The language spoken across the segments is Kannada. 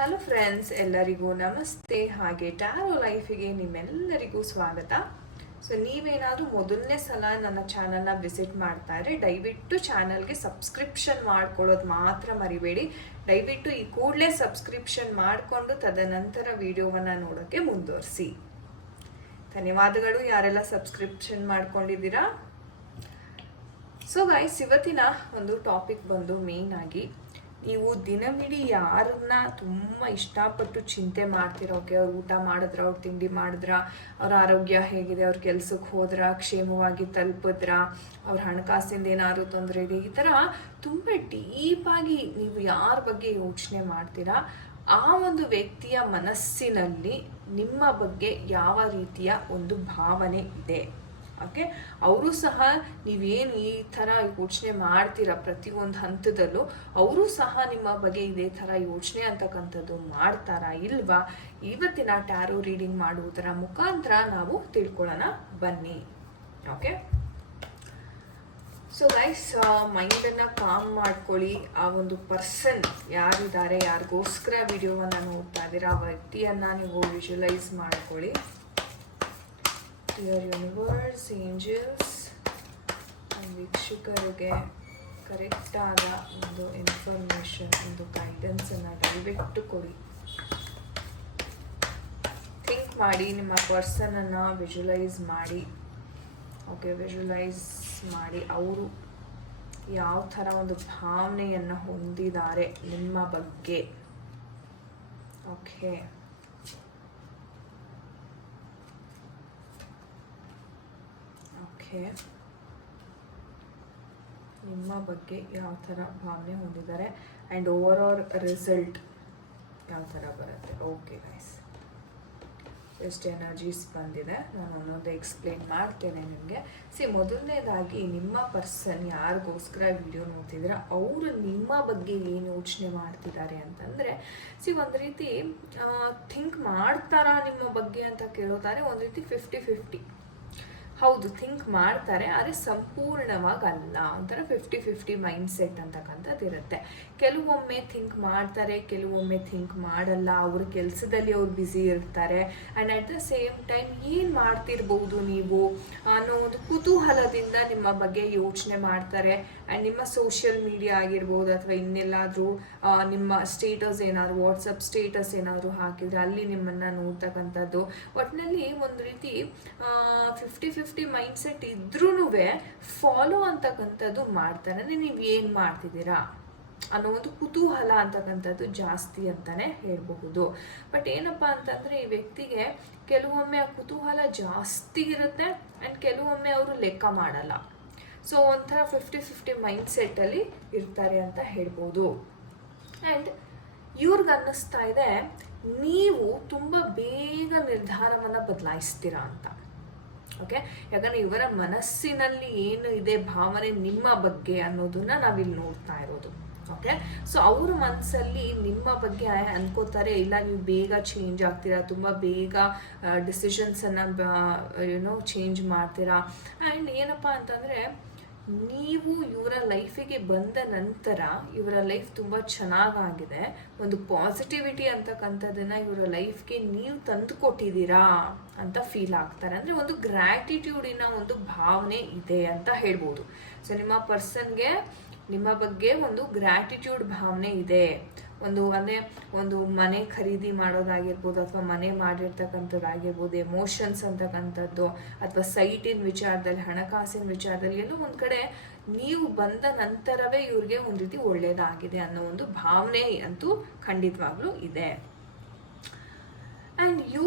ಹಲೋ ಫ್ರೆಂಡ್ಸ್ ಎಲ್ಲರಿಗೂ ನಮಸ್ತೆ. ಹಾಗೆ ಟ್ಯಾರೋ ಲೈಫಿಗೆ ನಿಮ್ಮೆಲ್ಲರಿಗೂ ಸ್ವಾಗತ. ಸೊ ನೀವೇನಾದರೂ ಮೊದಲನೇ ಸಲ ನನ್ನ ಚಾನಲ್ನ ವಿಸಿಟ್ ಮಾಡ್ತಾ ಇದ್ರೆ ದಯವಿಟ್ಟು ಚಾನಲ್ಗೆ ಸಬ್ಸ್ಕ್ರಿಪ್ಷನ್ ಮಾಡ್ಕೊಳ್ಳೋದು ಮಾತ್ರ ಮರಿಬೇಡಿ. ದಯವಿಟ್ಟು ಈ ಕೂಡಲೇ ಸಬ್ಸ್ಕ್ರಿಪ್ಷನ್ ಮಾಡಿಕೊಂಡು ತದನಂತರ ವಿಡಿಯೋವನ್ನು ನೋಡೋಕ್ಕೆ ಮುಂದುವರಿಸಿ. ಧನ್ಯವಾದಗಳು. ಯಾರೆಲ್ಲ ಸಬ್ಸ್ಕ್ರಿಪ್ಷನ್ ಮಾಡ್ಕೊಂಡಿದ್ದೀರಾ? ಸೊ ಗಾಯ್ಸ್ ಇವತ್ತಿನ ಒಂದು ಟಾಪಿಕ್ ಬಂದು ಮೇನ್ ಆಗಿ ನೀವು ದಿನವಿಡೀ ಯಾರನ್ನ ತುಂಬ ಇಷ್ಟಪಟ್ಟು ಚಿಂತೆ ಮಾಡ್ತಿರೋಕೆ, ಅವ್ರು ಊಟ ಮಾಡಿದ್ರ, ಅವ್ರು ತಿಂಡಿ ಮಾಡಿದ್ರ, ಅವ್ರ ಆರೋಗ್ಯ ಹೇಗಿದೆ, ಅವ್ರ ಕೆಲ್ಸಕ್ಕೆ ಹೋದ್ರ, ಕ್ಷೇಮವಾಗಿ ತಲುಪಿದ್ರ, ಅವ್ರ ಹಣಕಾಸಿಂದ ಏನಾದ್ರು ತೊಂದರೆ ಇದೆ, ಈ ಥರ ತುಂಬ ಡೀಪಾಗಿ ನೀವು ಯಾರ ಬಗ್ಗೆ ಯೋಚನೆ ಮಾಡ್ತೀರಾ? ಆ ಒಂದು ವ್ಯಕ್ತಿಯ ಮನಸ್ಸಿನಲ್ಲಿ ನಿಮ್ಮ ಬಗ್ಗೆ ಯಾವ ರೀತಿಯ ಒಂದು ಭಾವನೆ ಇದೆ? ಓಕೆ? ಅವರು ಸಹ ನೀವೇನು ಈ ಥರ ಯೋಚನೆ ಮಾಡ್ತೀರಾ ಪ್ರತಿಯೊಂದು ಹಂತದಲ್ಲೂ, ಅವರು ಸಹ ನಿಮ್ಮ ಬಗ್ಗೆ ಇದೇ ಥರ ಯೋಚನೆ ಅಂತಕ್ಕಂಥದ್ದು ಮಾಡ್ತಾರಾ ಇಲ್ವಾ? ಇವತ್ತಿನ ಟ್ಯಾರೋ ರೀಡಿಂಗ್ ಮಾಡುವುದರ ಮುಖಾಂತರ ನಾವು ತಿಳ್ಕೊಳ್ಳೋಣ. ಬನ್ನಿ. ಓಕೆ? ಸೊ ಗೈಸ್ ಮೈಂಡನ್ನು ಕಾಮ್ ಮಾಡ್ಕೊಳ್ಳಿ. ಆ ಒಂದು ಪರ್ಸನ್ ಯಾರಿದ್ದಾರೆ, ಯಾರಿಗೋಸ್ಕರ ವಿಡಿಯೋವನ್ನು ನೋಡ್ತಾ ಇದ್ದೀರಾ, ಆ ವ್ಯಕ್ತಿಯನ್ನು ನೀವು ವಿಜುವಲೈಸ್ ಮಾಡ್ಕೊಳ್ಳಿ. ಡಿಯರ್ ಯೂನಿವರ್ಸ್ ಏಂಜಲ್ಸ್ ವೀಕ್ಷಕರಿಗೆ ಕರೆಕ್ಟಾದ ಒಂದು ಇನ್ಫಾರ್ಮೇಷನ್ ಒಂದು ಗೈಡೆನ್ಸನ್ನು ದಯವಿಟ್ಟು ಕೊಡಿ ಥಿಂಕ್ ಮಾಡಿ ನಿಮ್ಮ ಪರ್ಸನನ್ನು ವಿಜುವಲೈಸ್ ಮಾಡಿ ಓಕೆ ವಿಜುವಲೈಸ್ ಮಾಡಿ ಅವರು ಯಾವ ಥರ ಒಂದು ಭಾವನೆಯನ್ನು ಹೊಂದಿದ್ದಾರೆ ನಿಮ್ಮ ಬಗ್ಗೆ ಓಕೆ ಓಕೆ ನಿಮ್ಮ ಬಗ್ಗೆ ಯಾವ ಥರ ಭಾವನೆ ಹೊಂದಿದ್ದಾರೆ? ಆ್ಯಂಡ್ ಓವರ್ ಆಲ್ ರಿಸಲ್ಟ್ ಯಾವ ಥರ ಬರುತ್ತೆ? ಓಕೆ ಗೈಸ್ ಎಷ್ಟು ಎನರ್ಜೀಸ್ ಬಂದಿದೆ? ನಾನು ಒಂದೊಂದು ಎಕ್ಸ್ಪ್ಲೇನ್ ಮಾಡ್ತೇನೆ ನಿಮಗೆ. ಸಿ ಮೊದಲನೇದಾಗಿ ನಿಮ್ಮ ಪರ್ಸನ್ ಯಾರಿಗೋಸ್ಕರ ವಿಡಿಯೋ ನೋಡ್ತಿದ್ರೆ ಅವರು ನಿಮ್ಮ ಬಗ್ಗೆ ಏನು ಯೋಚನೆ ಮಾಡ್ತಿದ್ದಾರೆ ಅಂತಂದರೆ ಸಿ ಒಂದು ರೀತಿ ಥಿಂಕ್ ಮಾಡ್ತಾರಾ ನಿಮ್ಮ ಬಗ್ಗೆ ಅಂತ ಕೇಳೋದಾದ್ರೆ ಒಂದು ರೀತಿ ಫಿಫ್ಟಿ ಫಿಫ್ಟಿ ಹೌದು ಥಿಂಕ್ ಮಾಡ್ತಾರೆ, ಆದರೆ ಸಂಪೂರ್ಣವಾಗಿ ಅಲ್ಲ ಒಂಥರ ಫಿಫ್ಟಿ ಫಿಫ್ಟಿ ಮೈಂಡ್ ಸೆಟ್ ಅಂತಕ್ಕಂಥದ್ದು ಇರುತ್ತೆ ಕೆಲವೊಮ್ಮೆ ಥಿಂಕ್ ಮಾಡ್ತಾರೆ, ಕೆಲವೊಮ್ಮೆ ಥಿಂಕ್ ಮಾಡಲ್ಲ. ಅವ್ರ ಕೆಲಸದಲ್ಲಿ ಅವ್ರು ಬ್ಯುಸಿ ಇರ್ತಾರೆ. And at the same time ಏನು ಮಾಡ್ತಿರ್ಬೋದು ನೀವು ಅನ್ನೋ ಒಂದು ಕುತೂಹಲದಿಂದ ನಿಮ್ಮ ಬಗ್ಗೆ ಯೋಚನೆ ಮಾಡ್ತಾರೆ. ಆ್ಯಂಡ್ ನಿಮ್ಮ ಸೋಷಿಯಲ್ ಮೀಡಿಯಾ ಆಗಿರ್ಬೋದು ಅಥವಾ ಇನ್ನೆಲ್ಲಾದರೂ ನಿಮ್ಮ ಸ್ಟೇಟಸ್ ಏನಾದರೂ ವಾಟ್ಸಪ್ ಸ್ಟೇಟಸ್ ಏನಾದರೂ ಹಾಕಿದರೆ ಅಲ್ಲಿ ನಿಮ್ಮನ್ನು ನೋಡ್ತಕ್ಕಂಥದ್ದು. ಒಟ್ಟಿನಲ್ಲಿ ಒಂದು ರೀತಿ ಫಿಫ್ಟಿ ಫಿಫ್ಟಿ ಮೈಂಡ್ ಸೆಟ್ ಇದ್ರೂ ಫಾಲೋ ಅಂತಕ್ಕಂಥದ್ದು ಮಾಡ್ತಾನೆ. ನೀವು ಏನು ಮಾಡ್ತಿದ್ದೀರಾ? ಅನ್ನೋ ಒಂದು ಕುತೂಹಲ ಅಂತಕ್ಕಂಥದ್ದು ಜಾಸ್ತಿ ಅಂತಾನೆ ಹೇಳಬಹುದು. ಬಟ್ ಏನಪ್ಪ ಅಂತಂದ್ರೆ ಈ ವ್ಯಕ್ತಿಗೆ ಕೆಲವೊಮ್ಮೆ ಆ ಕುತೂಹಲ ಜಾಸ್ತಿ ಇರುತ್ತೆ ಆ್ಯಂಡ್ ಕೆಲವೊಮ್ಮೆ ಅವರು ಲೆಕ್ಕ ಮಾಡಲ್ಲ. ಸೊ ಒಂಥರ ಫಿಫ್ಟಿ ಫಿಫ್ಟಿ ಮೈಂಡ್ ಸೆಟ್ಟಲ್ಲಿ ಇರ್ತಾರೆ ಅಂತ ಹೇಳ್ಬೋದು ಆ್ಯಂಡ್ ಇವ್ರಿಗೆ ಅನ್ನಿಸ್ತಾ ಇದೆ, ನೀವು ತುಂಬ ಬೇಗ ನಿರ್ಧಾರವನ್ನು ಬದಲಾಯಿಸ್ತೀರಾ ಅಂತ. ಓಕೆ? ಯಾಕಂದ್ರೆ ಇವರ ಮನಸ್ಸಿನಲ್ಲಿ ಏನು ಇದೆ, ಭಾವನೆ ನಿಮ್ಮ ಬಗ್ಗೆ ಅನ್ನೋದನ್ನ ನಾವಿಲ್ಲಿ ನೋಡ್ತಾ ಇರೋದು, ಓಕೆ? ಸೊ ಅವ್ರ ಮನಸ್ಸಲ್ಲಿ ನಿಮ್ಮ ಬಗ್ಗೆ ಅನ್ಕೋತಾರೆ, ಇಲ್ಲ ನೀವು ಬೇಗ ಚೇಂಜ್ ಆಗ್ತೀರಾ, ತುಂಬ ಬೇಗ ಡಿಸಿಷನ್ಸನ್ನು ಏನೋ ಚೇಂಜ್ ಮಾಡ್ತೀರಾ? ಆ್ಯಂಡ್ ಏನಪ್ಪ ಅಂತಂದರೆ ನೀವು ಇವರ ಲೈಫಿಗೆ ಬಂದ ನಂತರ ಇವರ ಲೈಫ್ ತುಂಬ ಚೆನ್ನಾಗಾಗಿದೆ. ಒಂದು ಪಾಸಿಟಿವಿಟಿ ಅಂತಕ್ಕಂಥದ್ದನ್ನು ಇವರ ಲೈಫ್ಗೆ ನೀವು ತಂದು ಕೊಟ್ಟಿದ್ದೀರಾ ಅಂತ ಫೀಲ್ ಆಗ್ತಾರೆ. ಅಂದರೆ ಒಂದು ಗ್ರ್ಯಾಟಿಟ್ಯೂಡಿನ ಒಂದು ಭಾವನೆ ಇದೆ ಅಂತ ಹೇಳ್ಬೋದು. ಸೊ ನಿಮ್ಮ ಪರ್ಸನ್ಗೆ, ನಿಮ್ಮ ಬಗ್ಗೆ ಒಂದು ಗ್ರ್ಯಾಟಿಟ್ಯೂಡ್ ಭಾವನೆ ಇದೆ. ಒಂದು ಅಂದರೆ ಒಂದು ಮನೆ ಖರೀದಿ ಮಾಡೋದಾಗಿರ್ಬೋದು ಅಥವಾ ಮನೆ ಮಾಡಿರ್ತಕ್ಕಂಥದ್ದಾಗಿರ್ಬೋದು ಎಮೋಷನ್ಸ್ ಅಂತಕ್ಕಂಥದ್ದು, ಅಥವಾ ಸೈಟಿನ ವಿಚಾರದಲ್ಲಿ, ಹಣಕಾಸಿನ ವಿಚಾರದಲ್ಲಿ ಎಲ್ಲೋ ಒಂದು ಕಡೆ ನೀವು ಬಂದ ನಂತರವೇ ಇವ್ರಿಗೆ ಒಂದು ರೀತಿ ಒಳ್ಳೆಯದಾಗಿದೆ ಅನ್ನೋ ಒಂದು ಭಾವನೆ ಅಂತೂ ಖಂಡಿತವಾಗ್ಲೂ ಇದೆ.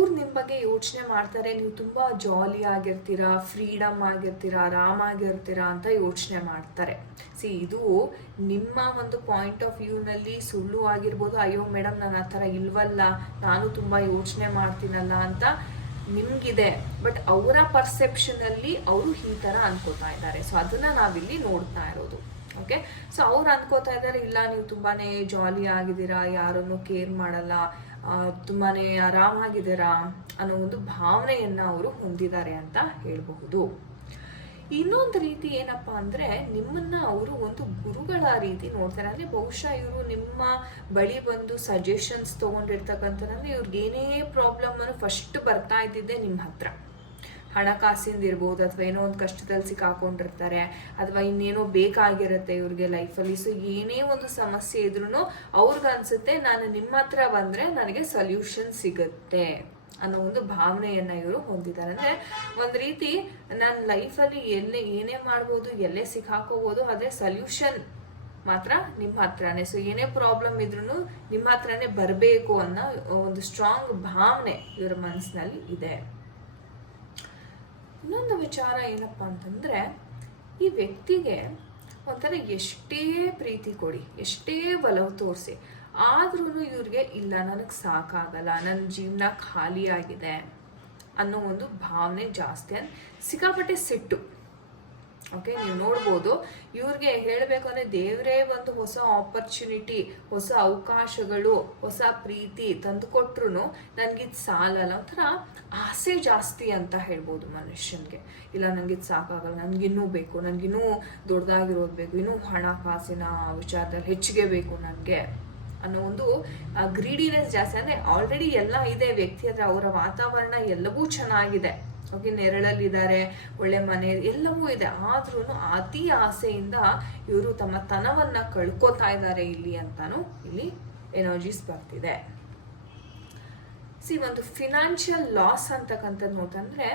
ಇವ್ರು ನಿಮ್ಮ ಬಗ್ಗೆ ಯೋಚನೆ ಮಾಡ್ತಾರೆ, ನೀವು ತುಂಬ ಜಾಲಿ ಆಗಿರ್ತೀರಾ ಫ್ರೀಡಮ್ ಆಗಿರ್ತೀರಾ ಆರಾಮಾಗಿರ್ತೀರಾ ಅಂತ ಯೋಚನೆ ಮಾಡ್ತಾರೆ. ಸಿ ಇದು ನಿಮ್ಮ ಒಂದು ಪಾಯಿಂಟ್ ಆಫ್ ವ್ಯೂನಲ್ಲಿ ಸುಳ್ಳು ಆಗಿರ್ಬೋದು, ಅಯ್ಯೋ ಮೇಡಮ್ ನಾನು ಆ ಥರ ಇಲ್ವಲ್ಲ, ನಾನು ತುಂಬ ಯೋಚನೆ ಮಾಡ್ತೀನಲ್ಲ ಅಂತ ನಿಮಗಿದೆ. ಬಟ್ ಅವರ ಪರ್ಸೆಪ್ಷನಲ್ಲಿ ಅವರು ಈ ಥರ ಅನ್ಕೋತಾ ಇದ್ದಾರೆ. ಸೊ ಅದನ್ನು ನಾವಿಲ್ಲಿ ನೋಡ್ತಾ ಇರೋದು. ಓಕೆ ಸೊ ಅವ್ರು ಅನ್ಕೋತಾ ಇದ್ದಾರೆ, ಇಲ್ಲ, ನೀವು ತುಂಬಾ ಜಾಲಿ ಆಗಿದ್ದೀರಾ, ಯಾರನ್ನು ಕೇರ್ ಮಾಡಲ್ಲ ತುಂಬಾ ಆರಾಮಾಗಿದ್ದೀರಾ ಅನ್ನೋ ಒಂದು ಭಾವನೆಯನ್ನು ಅವರು ಹೊಂದಿದ್ದಾರೆ ಅಂತ ಹೇಳಬಹುದು. ಇನ್ನೊಂದು ರೀತಿ ಏನಪ್ಪ ಅಂದ್ರೆ ನಿಮ್ಮನ್ನ ಅವರು ಒಂದು ಗುರುಗಳ ರೀತಿ ನೋಡ್ತಾರೆ. ಅಂದರೆ ಬಹುಶಃ ಇವರು ನಿಮ್ಮ ಬಳಿ ಬಂದು ಸಜೆಷನ್ಸ್ ತಗೊಂಡಿರ್ತಕ್ಕಂಥದ್ದು ಇವ್ರಿಗೆ ಏನೇ ಪ್ರಾಬ್ಲಮ್ ಫಸ್ಟ್ ಬರ್ತಾ ಇದ್ದಿದ್ದೆ ನಿಮ್ಮ ಹತ್ರ. ಹಣಕಾಸಿಂದ ಇರ್ಬೋದು ಅಥವಾ ಏನೋ ಒಂದು ಕಷ್ಟದಲ್ಲಿ ಸಿಕ್ಕಾಕೊಂಡಿರ್ತಾರೆ ಅಥವಾ ಇನ್ನೇನೋ ಬೇಕಾಗಿರುತ್ತೆ ಇವ್ರಿಗೆ ಲೈಫಲ್ಲಿ ಸೊ ಏನೇ ಒಂದು ಸಮಸ್ಯೆ ಇದ್ರೂ ಅವ್ರಿಗೆ ಅನ್ಸುತ್ತೆ, ನಾನು ನಿಮ್ಮ ಹತ್ರ ಬಂದರೆ ನನಗೆ ಸೊಲ್ಯೂಷನ್ ಸಿಗುತ್ತೆ ಅನ್ನೋ ಒಂದು ಭಾವನೆಯನ್ನ ಇವರು ಹೊಂದಿದ್ದಾರೆ. ಅಂದ್ರೆ ಒಂದ್ ರೀತಿ ನನ್ನ ಲೈಫಲ್ಲಿ ಎಲ್ಲೇ ಏನೇ ಮಾಡ್ಬೋದು, ಎಲ್ಲೇ ಸಿಕ್ಕಾಕೋಬಹುದು ಆದ್ರೆ ಸೊಲ್ಯೂಷನ್ ಮಾತ್ರ ನಿಮ್ಮ ಹತ್ರನೇ. ಸೊ ಏನೇ ಪ್ರಾಬ್ಲಮ್ ಇದ್ರೂ ನಿಮ್ಮ ಹತ್ರನೇ ಬರಬೇಕು ಅನ್ನೋ ಒಂದು ಸ್ಟ್ರಾಂಗ್ ಭಾವನೆ ಇವರ ಮನಸ್ಸಿನಲ್ಲಿ ಇದೆ. ಇನ್ನೊಂದು ವಿಚಾರ ಏನಪ್ಪ ಅಂತಂದ್ರೆ, ಈ ವ್ಯಕ್ತಿಗೆ ಒಂಥರ ಎಷ್ಟೇ ಪ್ರೀತಿ ಕೊಡಿ, ಎಷ್ಟೇ ಒಲವು ತೋರಿಸಿ ಆದ್ರೂ ಇವ್ರಿಗೆ, ಇಲ್ಲ, ನನಗೆ ಸಾಕಾಗಲ್ಲ ನನ್ನ ಜೀವನ ಖಾಲಿಯಾಗಿದೆ ಅನ್ನೋ ಒಂದು ಭಾವನೆ ಜಾಸ್ತಿ ಸಿಕ್ಕಾಪಟ್ಟೆ ಸಿಟ್ಟು. ಓಕೆ, ನೀವು ನೋಡ್ಬೋದು. ಇವ್ರಿಗೆ ಹೇಳಬೇಕು ಅಂದರೆ ದೇವರೇ ಒಂದು ಹೊಸ ಆಪರ್ಚುನಿಟಿ ಹೊಸ ಅವಕಾಶಗಳು, ಹೊಸ ಪ್ರೀತಿ ತಂದುಕೊಟ್ರು ನನಗಿದು ಸಾಲಲ್ಲ ಒಂಥರ ಆಸೆ ಜಾಸ್ತಿ ಅಂತ ಹೇಳ್ಬೋದು ಮನುಷ್ಯನಿಗೆ. ಇಲ್ಲ ನನಗಿದು ಸಾಕಾಗಲ್ಲ, ನನಗಿನ್ನೂ ಬೇಕು, ನನಗಿನ್ನೂ ದೊಡ್ಡದಾಗಿರೋದು ಬೇಕು, ಇನ್ನೂ ಹಣಕಾಸಿನ ವಿಚಾರದಲ್ಲಿ ಹೆಚ್ಚಿಗೆ ಬೇಕು ನನಗೆ ಅನ್ನೋ ಒಂದು ಗ್ರೀಡಿನೆಸ್ ಜಾಸ್ತಿ ಅಂದರೆ ಆಲ್ರೆಡಿ ಎಲ್ಲ ಇದೆ, ವ್ಯಕ್ತಿ ಅಂದರೆ ಅವರ ವಾತಾವರಣ ಎಲ್ಲವೂ ಚೆನ್ನಾಗಿದೆ. ಓಕೆ ನೆರಳಲ್ಲಿದ್ದಾರೆ, ಒಳ್ಳೆ ಮನೆ ಎಲ್ಲವೂ ಇದೆ. ಆದ್ರೂ ಅತಿ ಆಸೆಯಿಂದ ಇವರು ತಮ್ಮ ತನವನ್ನ ಕಳ್ಕೊತಾ ಇದ್ದಾರೆ ಇಲ್ಲಿ ಅಂತಾನು ಇಲ್ಲಿ ಎನರ್ಜೀಸ್ ಬರ್ತಿದೆ. ಸಿ, ಒಂದು ಫಿನಾನ್ಷಿಯಲ್ ಲಾಸ್ ಅಂತಕ್ಕಂಥದ್ದು ನೋಡ್ತಂದ್ರೆ,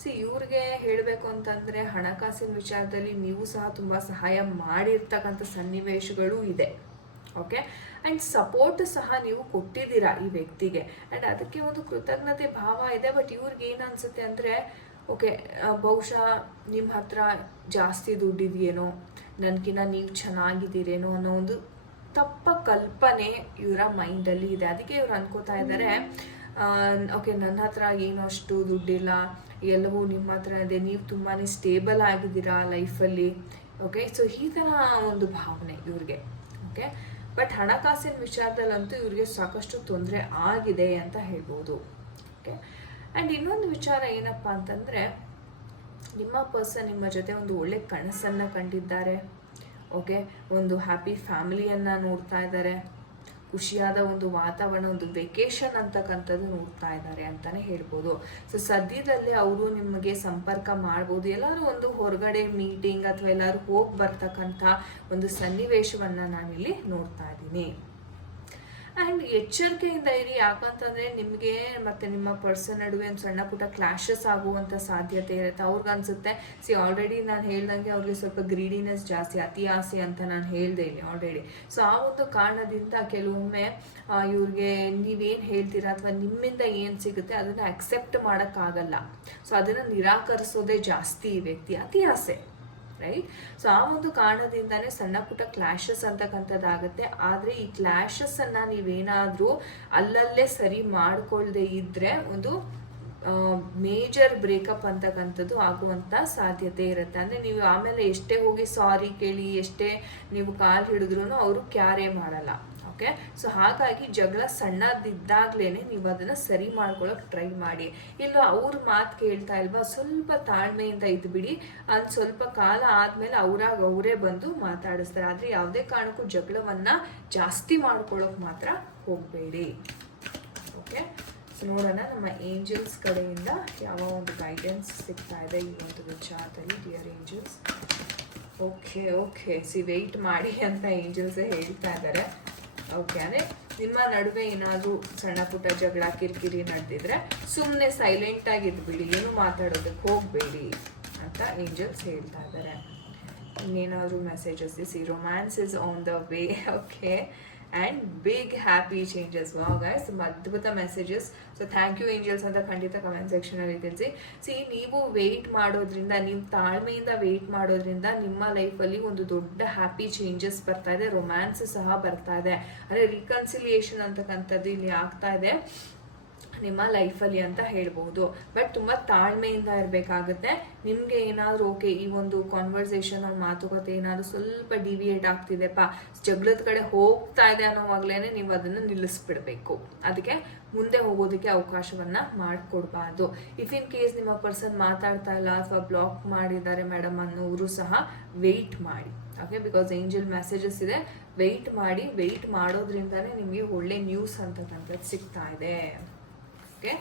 ಸಿ, ಇವ್ರಿಗೆ ಹೇಳಬೇಕು ಅಂತಂದ್ರೆ ಹಣಕಾಸಿನ ವಿಚಾರದಲ್ಲಿ ನೀವು ಸಹ ತುಂಬಾ ಸಹಾಯ ಮಾಡಿರ್ತಕ್ಕಂಥ ಸನ್ನಿವೇಶಗಳು ಇದೆ. ಓಕೆ ಆ್ಯಂಡ್ ಸಪೋರ್ಟ್ ಸಹ ನೀವು ಕೊಟ್ಟಿದ್ದೀರಾ ಈ ವ್ಯಕ್ತಿಗೆ. ಆ್ಯಂಡ್ ಅದಕ್ಕೆ ಒಂದು ಕೃತಜ್ಞತೆ ಭಾವ ಇದೆ ಬಟ್ ಇವ್ರಿಗೆ ಏನು ಅನಿಸುತ್ತೆ ಅಂದರೆ ಓಕೆ ಬಹುಶಃ ನಿಮ್ಮ ಹತ್ರ ಜಾಸ್ತಿ ದುಡ್ಡಿದೆಯೇನೋ ನನಗಿನ್ನ ನೀವು ಚೆನ್ನಾಗಿದ್ದೀರೇನೋ ಅನ್ನೋ ಒಂದು ತಪ್ಪ ಕಲ್ಪನೆ ಇವರ ಮೈಂಡಲ್ಲಿ ಇದೆ. ಅದಕ್ಕೆ ಇವ್ರು ಅನ್ಕೋತಾ ಇದ್ದಾರೆ ಓಕೆ ನನ್ನ ಹತ್ರ ಏನು ಅಷ್ಟು ದುಡ್ಡಿಲ್ಲ ಎಲ್ಲವೂ ನಿಮ್ಮ ಹತ್ರ ಇದೆ ನೀವು ತುಂಬಾ ಸ್ಟೇಬಲ್ ಆಗಿದ್ದೀರಾ ಲೈಫಲ್ಲಿ ಓಕೆ ಸೊ ಈ ಥರ ಒಂದು ಭಾವನೆ ಇವ್ರಿಗೆ. ಓಕೆ ಬಟ್ ಹಣಕಾಸಿನ ವಿಚಾರದಲ್ಲಂತೂ ಇವರಿಗೆ ಸಾಕಷ್ಟು ತೊಂದರೆ ಆಗಿದೆ ಅಂತ ಹೇಳ್ಬೋದು. ಓಕೆ ಆ್ಯಂಡ್ ಇನ್ನೊಂದು ವಿಚಾರ ಏನಪ್ಪ ಅಂತಂದರೆ, ನಿಮ್ಮ ಪರ್ಸನ್ ನಿಮ್ಮ ಜೊತೆ ಒಂದು ಒಳ್ಳೆ ಕನಸನ್ನು ಕಂಡಿದ್ದಾರೆ. ಓಕೆ ಒಂದು ಹ್ಯಾಪಿ ಫ್ಯಾಮಿಲಿಯನ್ನು ನೋಡ್ತಾ ಇದ್ದಾರೆ. ಖುಷಿಯಾದ ಒಂದು ವಾತಾವರಣ, ಒಂದು ವೆಕೇಶನ್ ಅಂತಕ್ಕಂಥದ್ದು ನೋಡ್ತಾ ಇದ್ದಾರೆ ಅಂತಾನೆ ಹೇಳ್ಬೋದು. ಸೊ ಸದ್ಯದಲ್ಲೇ ಅವರು ನಿಮಗೆ ಸಂಪರ್ಕ ಮಾಡ್ಬೋದು. ಎಲ್ಲರೂ ಒಂದು ಹೊರಗಡೆ ಮೀಟಿಂಗ್ ಅಥವಾ ಎಲ್ಲರೂ ಹೋಗಿ ಬರ್ತಕ್ಕಂಥ ಒಂದು ಸನ್ನಿವೇಶವನ್ನ ನಾನಿಲ್ಲಿ ನೋಡ್ತಾ ಇದ್ದೀನಿ. ಆ್ಯಂಡ್ ಎಚ್ಚರಿಕೆಯಿಂದ ಇರಿ. ಯಾಕಂತಂದರೆ ನಿಮಗೆ ಮತ್ತು ನಿಮ್ಮ ಪರ್ಸನ್ ನಡುವೆ ಒಂದು ಸಣ್ಣ ಪುಟ್ಟ ಕ್ಲಾಶಸ್ ಆಗುವಂಥ ಸಾಧ್ಯತೆ ಇರುತ್ತೆ. ಅವ್ರಿಗೆ ಅನಿಸುತ್ತೆ, ಸಿ ಆಲ್ರೆಡಿ ನಾನು ಹೇಳ್ದಂಗೆ ಅವ್ರಿಗೆ ಸ್ವಲ್ಪ ಗ್ರೀಡಿನೆಸ್ ಜಾಸ್ತಿ, ಅತಿ ಆಸೆ ಅಂತ ನಾನು ಹೇಳ್ದೆ ಇಲ್ಲಿ ಆಲ್ರೆಡಿ ಸೊ ಆ ಒಂದು ಕಾರಣದಿಂದ ಕೆಲವೊಮ್ಮೆ ಇವ್ರಿಗೆ ನೀವೇನು ಹೇಳ್ತೀರಾ ಅಥವಾ ನಿಮ್ಮಿಂದ ಏನು ಸಿಗುತ್ತೆ ಅದನ್ನು ಅಕ್ಸೆಪ್ಟ್ ಮಾಡೋಕ್ಕಾಗಲ್ಲ. ಸೊ ಅದನ್ನು ನಿರಾಕರಿಸೋದೇ ಜಾಸ್ತಿ ಈ ವ್ಯಕ್ತಿ. ಅತಿ ಆಸೆ. ರೈಟ್ ಸೊ ಆ ಒಂದು ಕಾರಣದಿಂದಾನೇ ಸಣ್ಣ ಪುಟ್ಟ ಕ್ಲಾಶಸ್ ಅಂತಕ್ಕಂಥದ್ದಾಗುತ್ತೆ. ಆದರೆ ಈ ಕ್ಲಾಶಸ್ ಅನ್ನ ನೀವೇನಾದ್ರೂ ಅಲ್ಲಲ್ಲೇ ಸರಿ ಮಾಡಿಕೊಳ್ಳದೆ ಇದ್ರೆ ಒಂದು ಮೇಜರ್ ಬ್ರೇಕಪ್ ಅಂತಕ್ಕಂಥದ್ದು ಆಗುವಂತ ಸಾಧ್ಯತೆ ಇರುತ್ತೆ. ಅಂದ್ರೆ ನೀವು ಆಮೇಲೆ ಎಷ್ಟೇ ಹೋಗಿ ಸಾರಿ ಕೇಳಿ, ಎಷ್ಟೇ ನೀವು ಕಾಲ್ ಹಿಡಿದ್ರು ಅವರು ಕ್ಯಾರೇ ಮಾಡಲ್ಲ. ಓಕೆ? ಸೊ ಹಾಗಾಗಿ ಜಗಳ ಸಣ್ಣದಿದ್ದಾಗಲೇ ನೀವು ಅದನ್ನ ಸರಿ ಮಾಡ್ಕೊಳಕ್ ಟ್ರೈ ಮಾಡಿ. ಇಲ್ಲ ಅವ್ರ ಮಾತು ಕೇಳ್ತಾ ಇಲ್ವಾ? ಸ್ವಲ್ಪ ತಾಳ್ಮೆಯಿಂದ ಇದ್ಬಿಡಿ ಅಂದ್ ಸ್ವಲ್ಪ ಕಾಲ ಆದ್ಮೇಲೆ ಅವ್ರಾಗ ಅವರೇ ಬಂದು ಮಾತಾಡಿಸ್ತಾರೆ. ಆದ್ರೆ ಯಾವುದೇ ಕಾರಣಕ್ಕೂ ಜಗಳವನ್ನ ಜಾಸ್ತಿ ಮಾಡ್ಕೊಳಕ್ ಮಾತ್ರ ಹೋಗಬೇಡಿ. ಓಕೆ? ಸೊ ನೋಡೋಣ ನಮ್ಮ ಏಂಜಲ್ಸ್ ಕಡೆಯಿಂದ ಯಾವ ಒಂದು ಗೈಡೆನ್ಸ್ ಸಿಗ್ತಾ ಇದೆ ಈ ಒಂದು ವಿಚಾರದಲ್ಲಿ dear angels okay okay. See wait ಮಾಡಿ ಅಂತ ಏಂಜಲ್ಸೇ ಹೇಳ್ತಾ ಇದ್ದಾರೆ ಓಕೆ ನಿಮ್ಮ ನಡುವೆ ಏನಾದರೂ ಸಣ್ಣ ಪುಟ್ಟ ಜಗಳ, ಕಿರಿಕಿರಿ ನಡೆದಿದ್ರೆ ಸುಮ್ಮನೆ ಸೈಲೆಂಟ್ ಆಗಿದ್ಬಿಡಿ ಏನು ಮಾತಾಡೋದಕ್ಕೆ ಹೋಗಬೇಡಿ ಅಂತ ಏಂಜಲ್ಸ್ ಹೇಳ್ತಾ ಇದ್ದಾರೆ ಇನ್ನೇನಾದರೂ ಮೆಸೇಜಸ್ ದಿಸ್ ಈ romance is on the way okay and big happy changes wow guys ತುಂಬ ಅದ್ಭುತ messages so thank you angels ಅಂತ ಖಂಡಿತ ಕಮೆಂಟ್ ಸೆಕ್ಷನಲ್ಲಿ ತಿಳಿಸಿ. ಸಿ ನೀವು ವೆಯ್ಟ್ ಮಾಡೋದ್ರಿಂದ, ನೀವು ತಾಳ್ಮೆಯಿಂದ ವೆಯ್ಟ್ ಮಾಡೋದ್ರಿಂದ ನಿಮ್ಮ ಲೈಫಲ್ಲಿ ಒಂದು ದೊಡ್ಡ ಹ್ಯಾಪಿ ಚೇಂಜಸ್ ಬರ್ತಾ ಇದೆ. ರೊಮ್ಯಾನ್ಸ್ ಸಹ ಬರ್ತಾ ಇದೆ. ಅಂದರೆ ರಿಕನ್ಸಿಲಿಯೇಷನ್ ಅಂತಕ್ಕಂಥದ್ದು ಇಲ್ಲಿ ಆಗ್ತಾ ಇದೆ. ನಿಮ್ಮ ಲೈಫಲ್ಲಿ ಅಂತ ಹೇಳ್ಬೋದು. ಬಟ್ ತುಂಬ ತಾಳ್ಮೆಯಿಂದ ಇರಬೇಕಾಗುತ್ತೆ. ನಿಮಗೆ ಏನಾದರೂ, ಓಕೆ, ಈ ಒಂದು ಕಾನ್ವರ್ಸೇಷನ್ ಮಾತುಕತೆ ಏನಾದರೂ ಸ್ವಲ್ಪ ಡಿವಿಯೇಟ್ ಆಗ್ತಿದೆಪ್ಪ ಜಗಳದ ಕಡೆ ಹೋಗ್ತಾ ಇದೆ ಅನ್ನೋವಾಗಲೇ ನೀವು ಅದನ್ನು ನಿಲ್ಲಿಸ್ಬಿಡ್ಬೇಕು. ಅದಕ್ಕೆ ಮುಂದೆ ಹೋಗೋದಕ್ಕೆ ಅವಕಾಶವನ್ನು ಮಾಡಿಕೊಡ್ಬಾರ್ದು. ಇಫ್ ಇನ್ ಕೇಸ್ ನಿಮ್ಮ ಪರ್ಸನ್ ಮಾತಾಡ್ತಾ ಇಲ್ಲ ಅಥವಾ ಬ್ಲಾಕ್ ಮಾಡಿದ್ದಾರೆ ಮೇಡಮ್ ಅನ್ನೋರು ಸಹ ವೆಯ್ಟ್ ಮಾಡಿ. ಓಕೆ ಬಿಕಾಸ್ ಏಂಜಲ್ ಮೆಸೇಜಸ್ ಇದೆ. ವೆಯ್ಟ್ ಮಾಡಿ ವೆಯ್ಟ್ ಮಾಡೋದ್ರಿಂದನೇ ನಿಮಗೆ ಒಳ್ಳೆ ನ್ಯೂಸ್ ಅಂತಕ್ಕಂಥದ್ದು ಸಿಗ್ತಾ ಇದೆ okay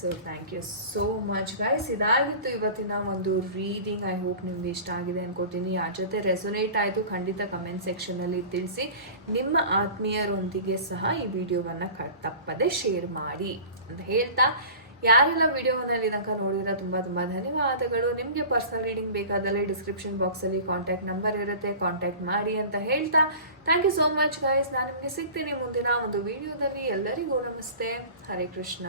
so thank you so much guys ಇದಾಗಿತ್ತು ಇವತ್ತಿನ ಒಂದು ರೀಡಿಂಗ್ ಐ ಹೋಪ್ ನಿಮ್ಗೆ ಇಷ್ಟ ಆಗಿದೆ ಅನ್ಕೋತೀನಿ. ಯಾರ ಜೊತೆ ರೆಸೊನೇಟ್ ಆಯಿತು ಖಂಡಿತ ಕಮೆಂಟ್ ಸೆಕ್ಷನಲ್ಲಿ ತಿಳಿಸಿ. ನಿಮ್ಮ ಆತ್ಮೀಯರೊಂದಿಗೆ ಸಹ ಈ ವಿಡಿಯೋವನ್ನು ತಪ್ಪದೆ ಶೇರ್ ಮಾಡಿ ಅಂತ ಹೇಳ್ತಾ ಯಾರೆಲ್ಲ ವಿಡಿಯೋವನ್ನು ತನಕ ನೋಡಿದ್ರೆ ತುಂಬ ತುಂಬ ಧನ್ಯವಾದಗಳು. ನಿಮಗೆ ಪರ್ಸನಲ್ ರೀಡಿಂಗ್ ಬೇಕಾದಲ್ಲಿ ಡಿಸ್ಕ್ರಿಪ್ಷನ್ ಬಾಕ್ಸಲ್ಲಿ ಕಾಂಟ್ಯಾಕ್ಟ್ ನಂಬರ್ ಇರುತ್ತೆ. ಕಾಂಟ್ಯಾಕ್ಟ್ ಮಾಡಿ ಅಂತ ಹೇಳ್ತಾ. Thank you so much guys ನಾನು ನಿಮಗೆ ಸಿಗ್ತೀನಿ ಮುಂದಿನ ಒಂದು ವಿಡಿಯೋದಲ್ಲಿ ಎಲ್ಲರಿಗೂ ನಮಸ್ತೆ. ಹರೇ ಕೃಷ್ಣ.